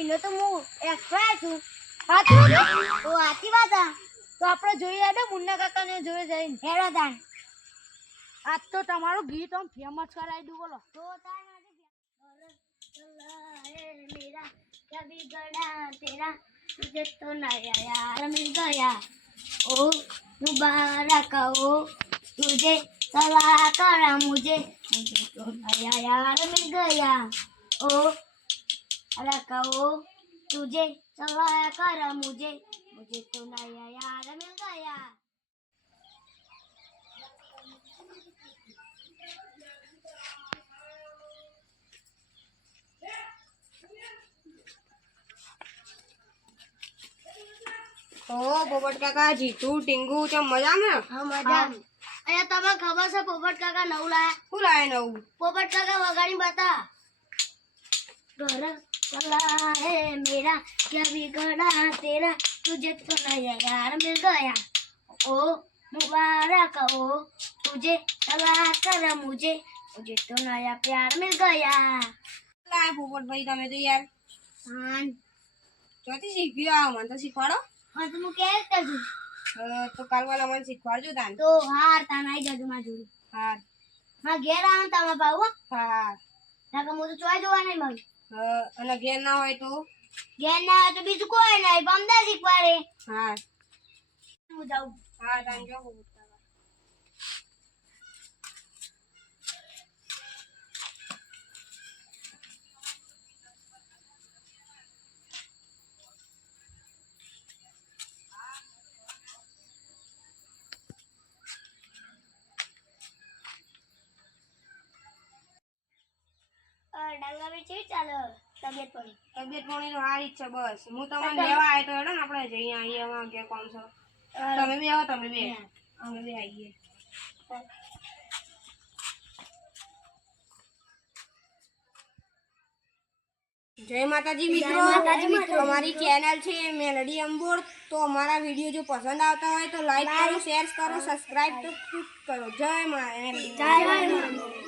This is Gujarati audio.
એનો તો હું એક્સપાયર છું. હાચું તો આથી વાત તો આપણે જોઈએ આડો મુન્ના કાકાને જોડે જઈને હેરો તાણ. આજ તો તમારું ગીત આમ ફેમસ કરાવી દઉં બોલો. તો તાર मेरा क्या बिगड़ा तेरा तुझे तो नया यार मिल गया ओ मुबारक हो तुझे सलाह करा मुझे मुझे तो नया यार मिल गया ओ मुबारक हो तुझे सलाह करा मुझे मुझे तो नया यार मिल गया. ઓ પોપટ કાકા જીતુ ટીંગુ ચમ મજામાં? હા મજા. અરે તમે ખબર છે પોપટ કાકા નવું લાયા? શું લાવે નવું? પોપટ काका वगाड़ी बता. घर चला है मेरा क्या बिगड़ा तेरा तुझे तो नया यार मिल गया ओ मुबारक हो तुझे सलाह कर मुझे मुझे तो नया प्यार मिल गया. લાવે પોપટ ભાઈ તમે તો યાર હા ચોથી શીખ્યો આવો મને તો શીખવાડો. હા તો હું કે કરું તો કાલવાલા મને શીખવાડજો તાન. તો હાર તાન આવી જજો માં જોડી. હા માં ઘેર આવ તમે ભાવ હા નાકે હું તો ચોય જોવા નહીં મગ. અને ઘેર ના હોય તો ઘેર ના હોય તો બીજું કોઈ નહીં બમદા શીખવાડે. હા હું જાઉં. હા તાન જો પોપટ કાકા. ડાંગા બી ચેવી ચાલે તબિયત પડી? તબિયત પાણી તો સારી જ છે બસ. હું તમને લેવા આવ્યો તો હેડો ને આપણે જઈએ અહીંયા કે કોમ છો. તમે બી આવો તમે બી અમે બી આવીએ. જય માતાજી મિત્રો. જય માતાજી મિત્રો. અમારી ચેનલ છે મેલડી અંબોર. તો અમારા વિડીયો જો પસંદ આવતા હોય તો લાઈક કરો, શેર કરો, સબસ્ક્રાઇબ તો કરો. જય મા મેલડી. જય માતાજી.